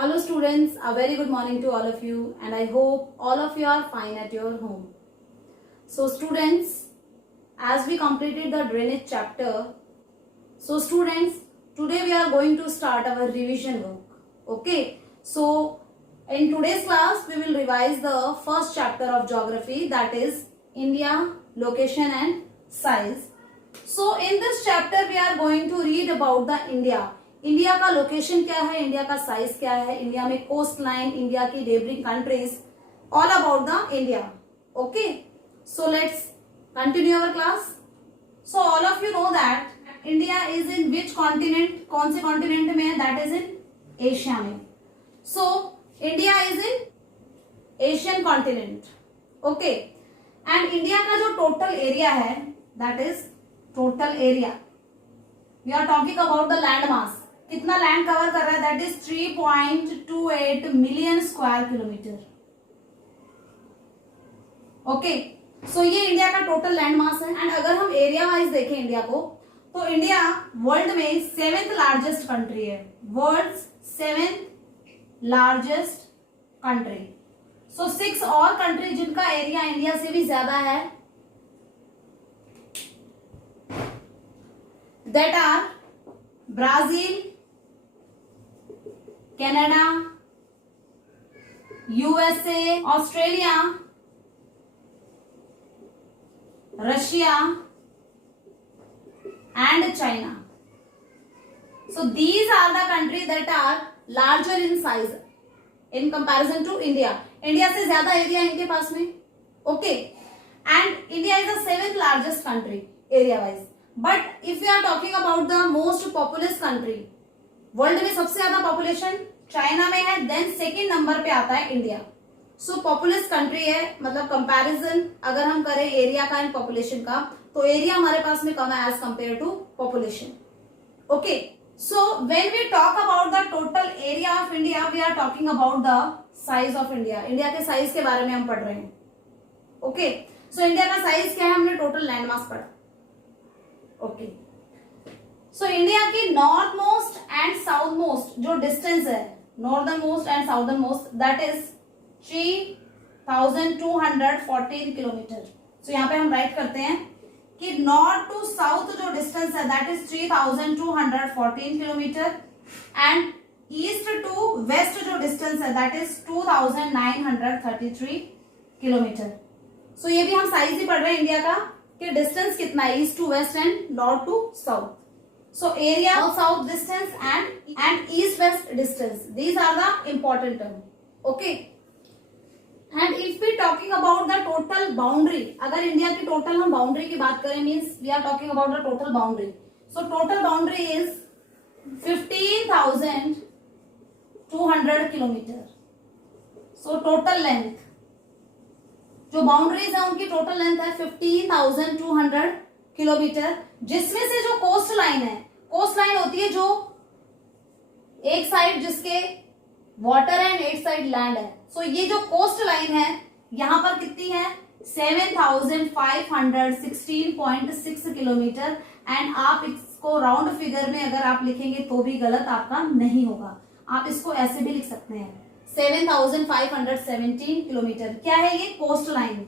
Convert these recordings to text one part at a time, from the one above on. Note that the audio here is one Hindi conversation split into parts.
Hello students, a very good morning to all of you and I hope all of you are fine at your home. So students, as we completed the drainage chapter, today we are going to start our revision work. Okay, so in today's class we will revise the first chapter of geography, that is India, location and size. So in this chapter we are going to read about the India. India का लोकेशन क्या है, इंडिया का साइज क्या है, इंडिया में कोस्ट लाइन, इंडिया की neighbouring countries, all about the India. Okay, so let's continue our class. So all of you know that India is in which continent, कौन से कॉन्टिनेंट में है, दैट इज इन एशिया में. So India is in Asian continent. Okay, and India का जो टोटल एरिया है, that is total area, we are talking about the land mass. कितना लैंड कवर कर रहा है, that is 3.28 million square kilometre. Okay, so ये इंडिया का टोटल लैंड मास है. एंड अगर हम एरिया वाइज देखें इंडिया को, तो इंडिया वर्ल्ड में 7th लार्जेस्ट कंट्री है. World 7th largest country. So 6 और कंट्री जिनका एरिया इंडिया से भी ज्यादा है, that are Brazil, Canada, USA, Australia, Russia and China. So these are the countries that are larger in size in comparison to India. India से ज्यादा एरिया इनके पास में. Okay, and India is the 7th largest country area wise. But if you are talking about the most populous country, world में सबसे ज्यादा पॉपुलेशन चाइना में है, देन सेकेंड नंबर पे आता है इंडिया. सो पॉपुलस कंट्री है, मतलब कंपैरिजन अगर हम करें एरिया का एंड पॉपुलेशन का, तो एरिया हमारे पास में कम है as compare to population. Okay, so when we talk about the total area of India, we are talking about the size of India. India के साइज के बारे में हम पढ़ रहे हैं. ओके, सो इंडिया का साइज क्या है, हमने टोटल लैंड मास पढ़ा. ओके, सो इंडिया की north most and south most जो डिस्टेंस है, northern most and southern most, that is 3214 kilometre. सो यहाँ पे हम राइट करते हैं कि नॉर्थ टू साउथ जो डिस्टेंस है, that is 3214 kilometre, and east to west जो डिस्टेंस है, दैट इज 2933 किलोमीटर. सो ये भी हम साइज ही पढ़ रहे हैं इंडिया का, कि डिस्टेंस कितना है east to west and north to south. So area, south distance and east west distance, these are the important term. Okay, and if we talking about the total boundary, अगर इंडिया की टोटल हम बाउंड्री की बात करें, means we are talking about the total boundary. So total boundary is 15,200 kilometre. So total length, जो बाउंड्रीज है उनकी टोटल लेंथ है 15,200 किलोमीटर, जिसमें से जो कोस्ट लाइन है, कोस्ट लाइन होती है जो एक साइड जिसके वाटर है, एक साइड लैंड है. सो ये जो कोस्ट लाइन है यहां पर कितनी है, 7,516.6 किलोमीटर. एंड आप इसको राउंड फिगर में अगर आप लिखेंगे तो भी गलत आपका नहीं होगा, आप इसको ऐसे भी लिख सकते हैं, 7,517 किलोमीटर. क्या है ये, कोस्ट लाइन.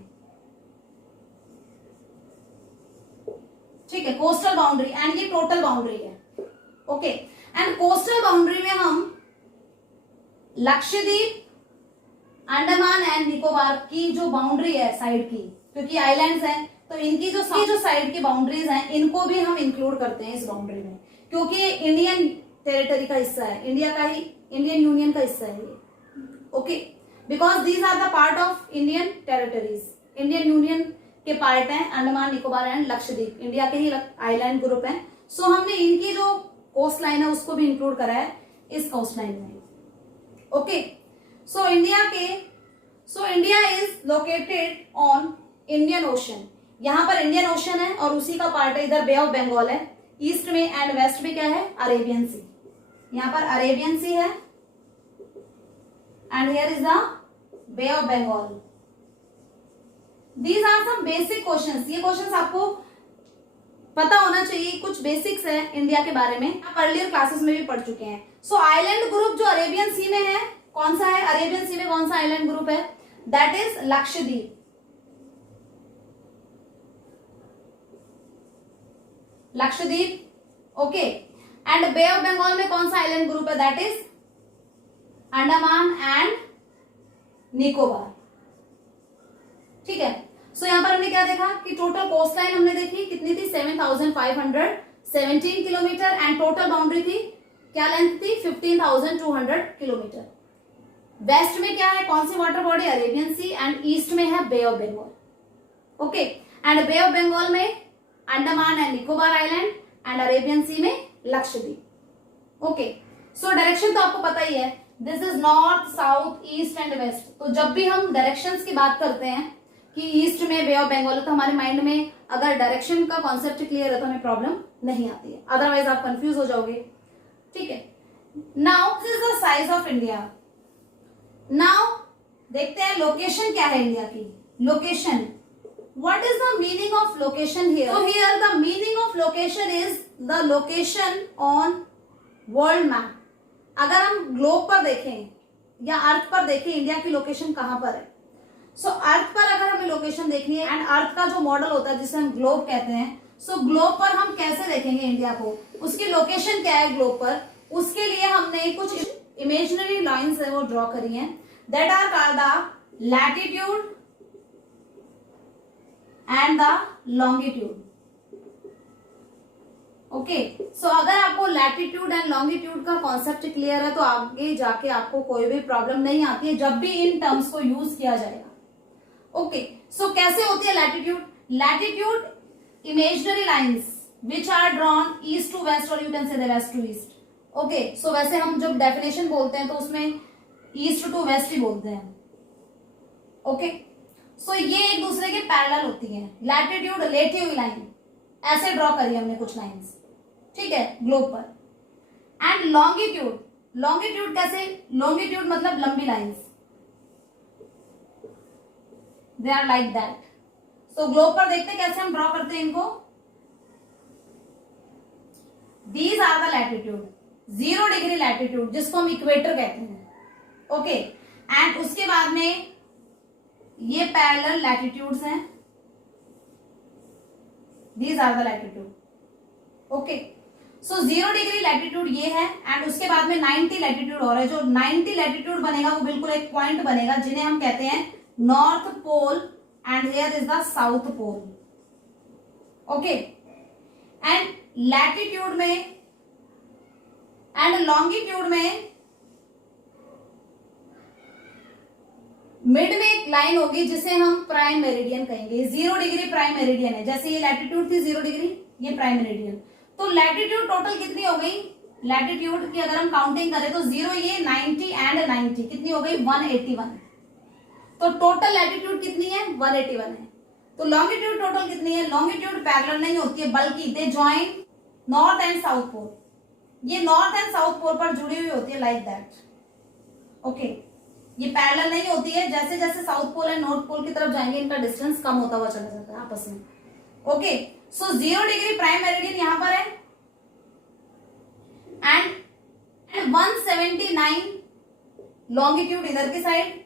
ठीक है, कोस्टल बाउंड्री, एंड ये टोटल बाउंड्री है. ओके, एंड कोस्टल बाउंड्री में हम लक्षद्वीप, अंडमान एंड निकोबार की जो बाउंड्री है साइड की, क्योंकि आइलैंड्स हैं, तो इनकी जो साइड की बाउंड्रीज हैं, इनको भी हम इंक्लूड करते हैं इस बाउंड्री में, क्योंकि ये इंडियन टेरिटरी का हिस्सा है, इंडिया का ही, इंडियन यूनियन का हिस्सा है ये. Okay, because these are the part of Indian territories. Indian union के पार्ट हैं अंडमान निकोबार एंड लक्षद्वीप, इंडिया के ही आइलैंड ग्रुप हैं. सो हमने इनकी जो कोस्ट लाइन है उसको भी इंक्लूड करा है इस कोस्ट लाइन में. Okay, so India is located on Indian ocean. यहां पर इंडियन ओशन है और उसी का पार्ट है, इधर बे ऑफ बंगाल है ईस्ट में, एंड वेस्ट में क्या है, अरेबियन सी. यहां पर अरेबियन सी है and here is the bay of Bengal. These are some basic questions. ये क्वेश्चंस आपको पता होना चाहिए, कुछ बेसिक्स है इंडिया के बारे में, आप अर्लियर क्लासेस में भी पढ़ चुके हैं। सो आइलैंड ग्रुप जो अरेबियन सी में है, कौन सा है अरेबियन सी में, कौन सा आइलैंड ग्रुप है, that is Lakshadweep. Lakshadweep, okay. And bay of Bengal में कौन सा आइलैंड ग्रुप है, that is Andaman and Nicobar, ठीक है। सो यहां पर हमने क्या देखा कि टोटल कोस्ट लाइन हमने देखी कितनी थी, 7,517 किलोमीटर, एंड टोटल बाउंड्री थी, क्या लेंथ थी, 15,200 किलोमीटर। वेस्ट में क्या है, कौन सी water body, Arabian Sea, and east में है Bay of Bengal, okay. And bay of Bengal में Andaman and Nicobar island, and Arabian Sea में लक्षद्वीप, ओके। सो डायरेक्शन तो आपको पता ही है, this is north, south, east and west. तो जब भी हम डायरेक्शंस की बात करते हैं कि ईस्ट में बे ऑफ बंगाल, तो हमारे माइंड में अगर डायरेक्शन का कॉन्सेप्ट क्लियर है तो हमें प्रॉब्लम नहीं आती है, अदरवाइज आप कंफ्यूज हो जाओगे, ठीक है। Now this is the size of India. Now देखते हैं लोकेशन क्या है इंडिया की, location, what is the meaning of location here. So here the meaning of location is the location on world map. अगर हम ग्लोब पर देखें या अर्थ पर देखें इंडिया की लोकेशन कहां पर है, सो अर्थ पर अगर हमें लोकेशन देखनी है, एंड अर्थ का जो मॉडल होता है जिसे हम ग्लोब कहते हैं, सो ग्लोब पर हम कैसे देखेंगे इंडिया को, उसकी लोकेशन क्या है ग्लोब पर, उसके लिए हमने कुछ इमेजिनरी लाइंस है वो ड्रॉ करी हैं, that are called the latitude and the longitude, okay. So अगर आपको लैटिट्यूड एंड लॉन्गिट्यूड का कॉन्सेप्ट क्लियर है तो आगे जाके आपको कोई भी प्रॉब्लम नहीं आती है जब भी इन टर्म्स को यूज किया जाएगा, ओके। सो कैसे होती है latitude, latitude imaginary lines which are drawn east to west, और you can say the west to east, okay. So वैसे हम जब डेफिनेशन बोलते हैं तो उसमें ईस्ट टू वेस्ट ही बोलते हैं, ओके। सो ये एक दूसरे के पैरेलल होती हैं, लैटिट्यूड लेटी हुई लाइन, ऐसे ड्रॉ करी हमने कुछ लाइंस, ठीक है, ग्लोब पर। एंड लॉन्गिट्यूड, लॉन्गिट्यूड कैसे, लॉन्गिट्यूड मतलब लंबी lines, they are like that. So globe पर देखते कैसे हम ड्रॉ करते हैं इनको, these are the latitude, 0 degree latitude जिसको हम इक्वेटर कहते हैं, ओके। एंड उसके बाद में ये पैरेलल लैटिट्यूड्स हैं, these are the latitude, okay. So 0 degree latitude ये है, एंड उसके बाद में 90 लैटिट्यूड और है, जो 90 लैटिट्यूड बनेगा वो बिल्कुल एक पॉइंट बनेगा जिन्हें हम कहते हैं north pole, and here is the south pole, okay. And latitude में एंड लॉन्गिट्यूड में मिड में एक लाइन होगी जिसे हम प्राइम मेरिडियन कहेंगे, 0 डिग्री प्राइम मेरिडियन है, जैसे ये लैटिट्यूड थी 0 डिग्री, ये प्राइम मेरिडियन। तो लैटिट्यूड टोटल कितनी हो गई, लैटिट्यूड की अगर हम काउंटिंग करें तो 0 ये 90 एंड 90 कितनी हो गई, 181। तो टोटल लैटिट्यूड कितनी है, 181 है। तो लॉन्गिट्यूड टोटल कितनी है, लॉन्गिट्यूड पैरेलल नहीं होती है बल्कि they join north and south pole, ये नॉर्थ एंड साउथ पोल पर जुड़ी हुई होती है, लाइक दैट, ओके। ये पैरेलल नहीं होती है, जैसे जैसे south pole and north pole की तरफ जाएंगे इनका डिस्टेंस कम होता हुआ चला जाता है आपस में, okay. So 0 degree prime meridian यहां पर है, एंड 179 लॉन्गिट्यूड इधर की साइड,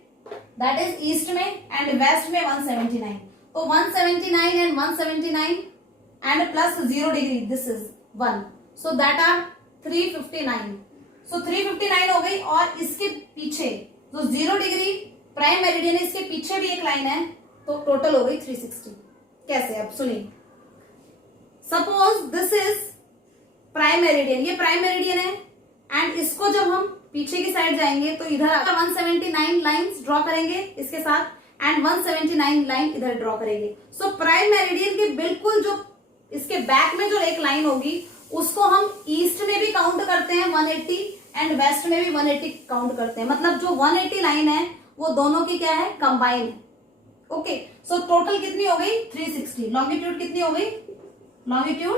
दैट इज ईस्ट में, एंड वेस्ट में 179। तो 179 and 179 and plus 0 degree, this is 1, so that are 359। So 359 हो गई, और इसके पीछे तो 0 डिग्री प्राइम मेरिडियन, इसके पीछे भी एक लाइन है, तो टोटल हो गई 360। कैसे, अब सुनिए, suppose this is prime meridian, ये प्राइम मेरिडियन है, एंड इसको जब हम पीछे की साइड जाएंगे तो इधर 179 लाइंस ड्रॉ करेंगे इसके साथ, एंड 179 लाइन इधर ड्रॉ करेंगे। सो प्राइम मेरिडियन के बिल्कुल जो इसके बैक में जो एक लाइन होगी उसको हम ईस्ट में भी काउंट करते हैं 180, एंड वेस्ट में भी 180 काउंट करते हैं, मतलब जो 180 लाइन है वो दोनों की क्या है, कंबाइन है, ओके। सो टोटल कितनी हो गई, 360। लॉन्गिट्यूड कितनी हो गई, लॉन्गिट्यूड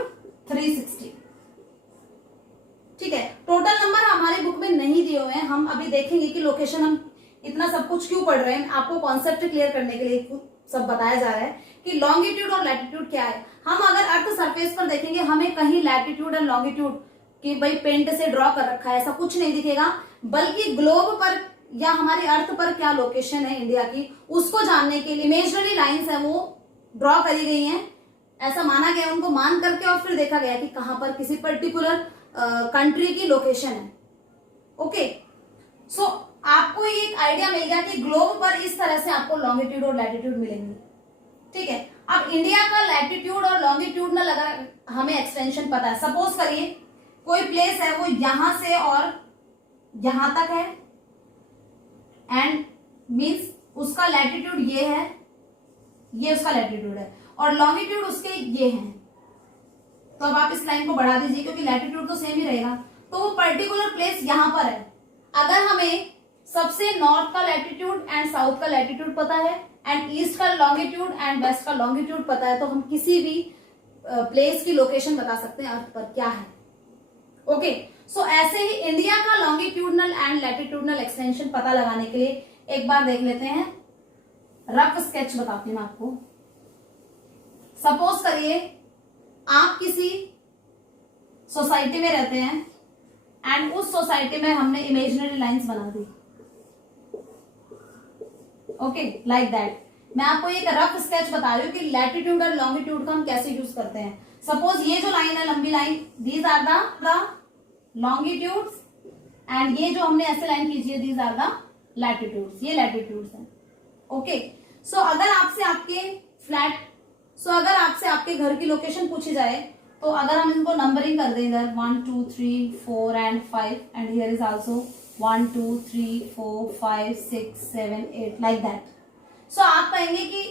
360, ठीक है। टोटल नंबर हमारे बुक में नहीं दिए हुए हैं, हम अभी देखेंगे कि लोकेशन हम इतना सब कुछ क्यों पढ़ रहे हैं, आपको कॉन्सेप्ट क्लियर करने के लिए सब बताया जा रहा है कि लॉन्गिट्यूड और लैटिट्यूड क्या है। हम अगर अर्थ सरफेस पर देखेंगे हमें कहीं लैटिट्यूड एंड लॉन्गिट्यूड कि भाई पेंट से ड्रॉ कर रखा है ऐसा कुछ नहीं दिखेगा, बल्कि ग्लोब पर या हमारी अर्थ पर क्या लोकेशन है इंडिया की उसको जानने के लिए इमेजिनरी लाइंस है वो ड्रॉ करी गई हैं। ऐसा माना गया, उनको मान करके और फिर देखा गया कि कहां पर किसी पर्टिकुलर कंट्री की लोकेशन है। ओके, सो आपको ये एक आइडिया मिल गया कि ग्लोब पर इस तरह से आपको लॉन्गिट्यूड और लैटिट्यूड मिलेंगे। ठीक है, अब इंडिया का लैटिट्यूड और लॉन्गिट्यूडनल अगर हमें एक्सटेंशन पता है, सपोज करिए कोई प्लेस है वो यहां से और यहां तक है एंड मीन्स उसका लैटिट्यूड ये है, ये उसका लैटिट्यूड है और लॉन्गिट्यूड उसके ये हैं। तो अब आप इस लाइन को बढ़ा दीजिए क्योंकि लैटिट्यूड तो सेम ही रहेगा। तो वो पर्टिकुलर प्लेस यहां पर है। अगर हमें सबसे नॉर्थ का लैटिट्यूड एंड साउथ का लैटिट्यूड पता है एंड ईस्ट का लॉन्गिट्यूड एंड वेस्ट का लॉन्गिट्यूड पता है तो हम किसी भी प्लेस की लोकेशन बता सकते हैं अर्थ पर क्या है। ओके, सो ऐसे ही इंडिया का लॉन्गिट्यूडनल एंड लैटिट्यूडनल एक्सटेंशन पता लगाने के लिए एक बार देख लेते हैं, रफ स्केच बताती हूं आपको। सपोज करिए आप किसी सोसाइटी में रहते हैं एंड उस सोसाइटी में हमने इमेजिनरी लाइंस बना दी। Okay, like that. मैं आपको एक रफ स्केच बता रही हूँ कि लैटिट्यूड और लॉन्गिट्यूड का हम कैसे यूज करते हैं। सपोज ये जो लाइन है लंबी line, these are the longitudes and ये जो हमने ऐसे लाइन खींची है दीज आर द लैटिट्यूड्स, ये लैटिट्यूड्स हैं। ओके, सो अगर आपसे आपके घर की लोकेशन पूछी जाए तो अगर हम इनको नंबरिंग कर दें इधर 1 2 3 4 and 5 and here is also 1 2 3 4 5 6 7 8 like that. So आप कहेंगे कि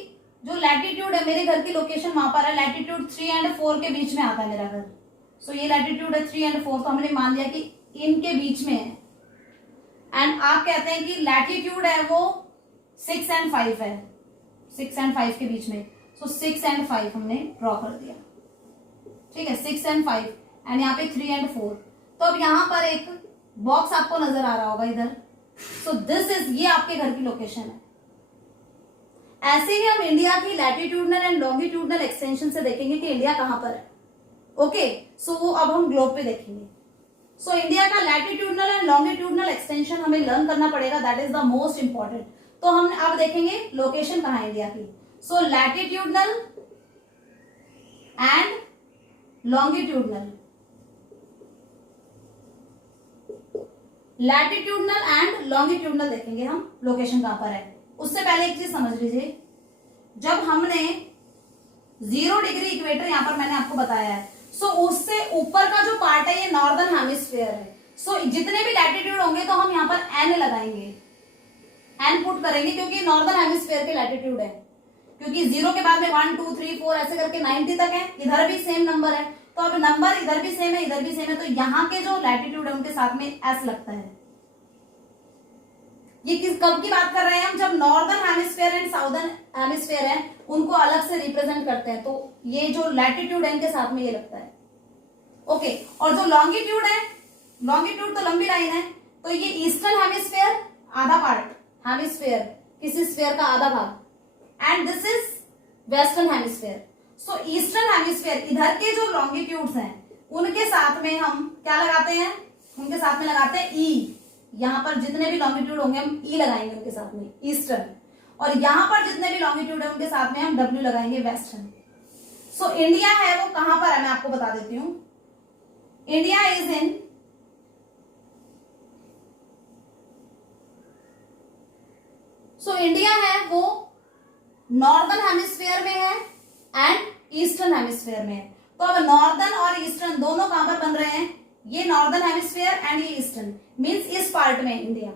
जो लैटिट्यूड है मेरे घर की लोकेशन वहां पर है, लैटिट्यूड 3 एंड 4 के बीच में आता है मेरा घर। सो ये लैटिट्यूड है 3 एंड 4, तो हमने मान लिया कि इनके बीच में है। एंड आप कहते हैं कि लैटिट्यूड है वो 6 एंड 5 है, 6 एंड 5 के बीच में। सो 6 एंड 5 हमने ड्रॉ कर दिया। ठीक है, 6 एंड 5 एंड यहाँ पे 3 एंड 4। तो अब यहाँ पर एक बॉक्स आपको नजर आ रहा होगा इधर। सो दिस इज, ये आपके घर की लोकेशन है। ऐसे ही हम इंडिया की लैटिट्यूडनल एंड लॉन्गिट्यूडनल एक्सटेंशन से देखेंगे कि इंडिया कहां पर है। ओके, सो अब हम ग्लोब पे देखेंगे। सो इंडिया का लैटिट्यूडनल एंड लॉन्गिट्यूडनल एक्सटेंशन हमें लर्न करना पड़ेगा, that is the most important. तो हम अब देखेंगे लोकेशन कहां है इंडिया की। So latitudinal and longitudinal, latitudinal and longitudinal देखेंगे हम लोकेशन कहां पर है। उससे पहले एक चीज समझ लीजिए, जब हमने 0 डिग्री इक्वेटर यहां पर मैंने आपको बताया है, सो उससे ऊपर का जो पार्ट है ये नॉर्दर्न हेमिस्फीयर है। सो जितने भी लैटिट्यूड होंगे तो हम यहां पर एन लगाएंगे, एन पुट करेंगे क्योंकि नॉर्दर्न हेमिस्फीयर के लैटिट्यूड है। क्योंकि 0 के बाद में 1 2 3 4 ऐसे करके 90 तक है, इधर भी सेम नंबर है। तो अब नंबर इधर भी सेम है इधर भी सेम है, तो यहाँ के जो लैटिट्यूड है उनके साथ में एस लगता है। ये किस कब की बात कर रहे हैं हम, जब northern hemisphere and southern hemisphere है उनको अलग से रिप्रेजेंट करते हैं, तो ये जो लैटिट्यूड है इनके साथ में ये लगता है। ओके, और जो लॉन्गिट्यूड है, लॉन्गिट्यूड तो लंबी लाइन है, तो ये ईस्टर्न हेमिस्फीयर आधा पार्ट, हेमिस्फीयर किसी स्फीयर का आधा भाग, and this is western hemisphere. So eastern hemisphere इधर के जो लॉन्गिट्यूड्स हैं उनके साथ में हम क्या लगाते हैं, उनके साथ में लगाते हैं ई। यहां पर जितने भी लॉन्गिट्यूड होंगे हम ई लगाएंगे उनके साथ में, ईस्टर्न। और यहां पर जितने भी लॉन्गिट्यूड है उनके साथ में हम डब्ल्यू लगाएंगे, वेस्टर्न। सो इंडिया है वो कहां पर है मैं आपको बता देती हूं। इंडिया इज इन इंडिया है वो नॉर्दर्न हेमिस्फीयर में है एंड ईस्टर्न हेमिस्फीयर में है। तो अब नॉर्दर्न और ईस्टर्न दोनों कहां पर बन रहे हैं, ये नॉर्दर्न हेमिस्फीयर एंड ये ईस्टर्न, मींस इस पार्ट में इंडिया।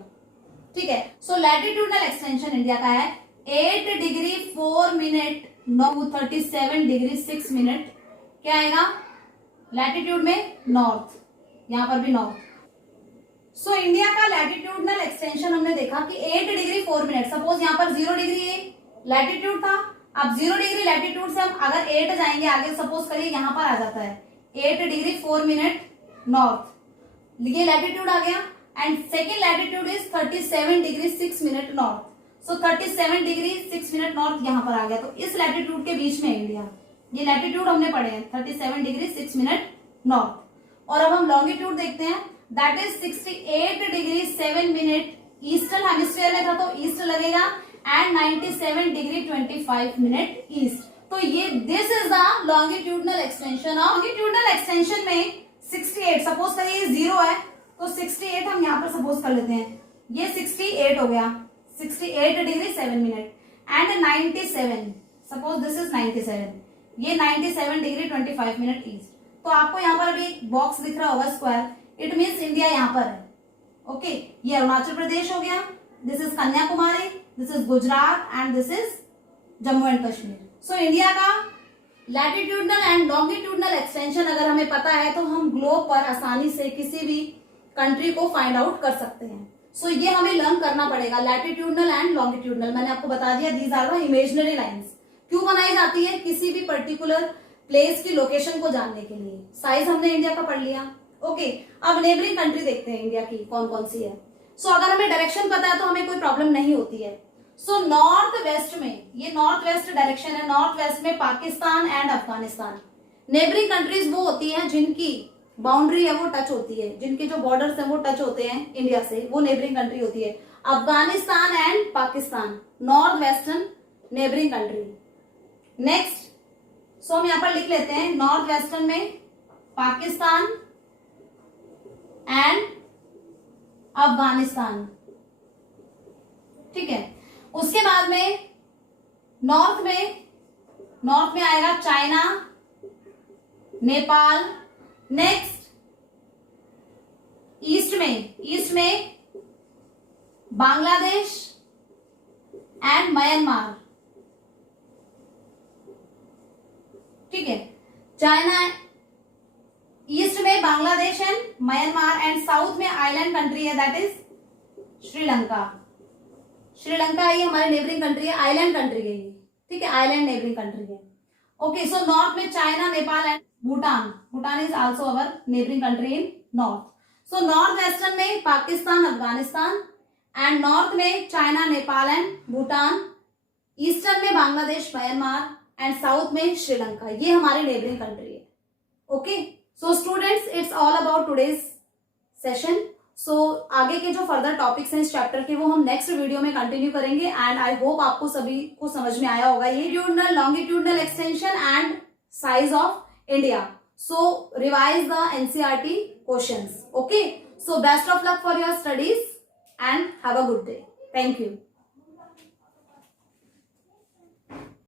ठीक है, सो लैटिट्यूडनल एक्सटेंशन इंडिया का है 8 डिग्री 4 मिनट 37 डिग्री 6 मिनट। क्या आएगा लैटिट्यूड में, नॉर्थ, यहां पर भी नॉर्थ। सो इंडिया का लैटिट्यूडनल एक्सटेंशन हमने देखा कि 8 डिग्री 4 मिनट। सपोज यहां पर 0 डिग्री लैटिट्यूड था, अब 0 डिग्री लैटिट्यूड से हम अगर 8 जाएंगे आगे, सपोज करिए यहां पर आ जाता है 8 डिग्री 4 मिनट नॉर्थ, ये लैटिट्यूड आ गया। And second latitude is 37 degree 6 minute north. So 37 degree 6 minute north यहां पर आ गया, तो इस लैटिट्यूड के बीच में इंडिया। ये लैटिट्यूड हमने पढ़े हैं 37 डिग्री 6 मिनट नॉर्थ। और अब हम लॉन्गिट्यूड देखते हैं, that is 68 degree 7 minute eastern hemisphere में था तो ईस्ट लगेगा, एंड 97 डिग्री 25 मिनट ईस्ट। तो ये this is the longitudinal extension. Longitudinal extension में 68, सपोज करिए ये 0 है तो 68 हम यहाँ पर सपोज कर लेते हैं, ये 68 हो गया, 68 degree 7 minute, and 97, suppose this is 97, ये 97 डिग्री 25 मिनट ईस्ट। तो आपको यहाँ पर अभी एक बॉक्स दिख रहा होगा स्क्वायर, इट मीन्स इंडिया यहाँ पर है। ओके, ये अरुणाचल प्रदेश हो गया, this is Kanyakumari, this is Gujarat, and this is Jammu and Kashmir. So India का लैटिट्यूडनल एंड लॉन्गिट्यूडनल एक्सटेंशन अगर हमें पता है तो हम ग्लोब पर आसानी से किसी भी कंट्री को फाइंड आउट कर सकते हैं। सो ये हमें लर्न करना पड़ेगा, लैटिट्यूडनल एंड लॉन्गिट्यूडनल। मैंने आपको बता दिया, these are the imaginary lines. क्यों बनाई जाती है? किसी भी पर्टिकुलर प्लेस की लोकेशन को जानने के लिए। साइज हमने इंडिया का पढ़ लिया। ओके, अब नेबरिंग कंट्री देखते हैं इंडिया की कौन कौन सी है। सो अगर हमें डायरेक्शन पता है तो हमें कोई प्रॉब्लम नहीं होती है। सो नॉर्थ वेस्ट में, ये नॉर्थ वेस्ट डायरेक्शन है, नॉर्थ वेस्ट में Pakistan and Afghanistan. Neighbouring countries वो होती हैं जिनकी बाउंड्री है वो टच होती है, जिनके जो बॉर्डर्स हैं वो टच होते हैं इंडिया से, वो नेबरिंग कंट्री होती है। Afghanistan and Pakistan north western neighbouring country. Next, so हम यहां पर लिख लेते हैं नॉर्थ वेस्टर्न में पाकिस्तान एंड अफगानिस्तान। ठीक है, उसके बाद में नॉर्थ में आएगा चाइना, नेपाल। नेक्स्ट, ईस्ट में बांग्लादेश एंड म्यांमार। ठीक है, चाइना ईस्ट में Bangladesh and Myanmar, and south में आइलैंड कंट्री है, दैट इज श्रीलंका। श्रीलंका ये हमारी नेबरिंग कंट्री है, आइलैंड कंट्री है ये। ठीक है, आइलैंड नेबरिंग कंट्री है। ओके, सो नॉर्थ में China, Nepal and Bhutan. Bhutan is also our neighbouring country in north. So north western में पाकिस्तान, अफगानिस्तान, एंड नॉर्थ में China, Nepal and Bhutan. Eastern में बांग्लादेश, म्यांमार, एंड साउथ में श्रीलंका। ये हमारी नेबरिंग कंट्री है। Okay, so students, it's all about today's session. So आगे के जो फर्दर टॉपिक्स हैं इस चैप्टर के वो हम नेक्स्ट वीडियो में कंटिन्यू करेंगे, एंड आई होप आपको सभी को समझ में आया होगा ये longitudinal extension and size of India. So revise the NCERT questions. Okay, so best of luck for your studies and have a good day. Thank you.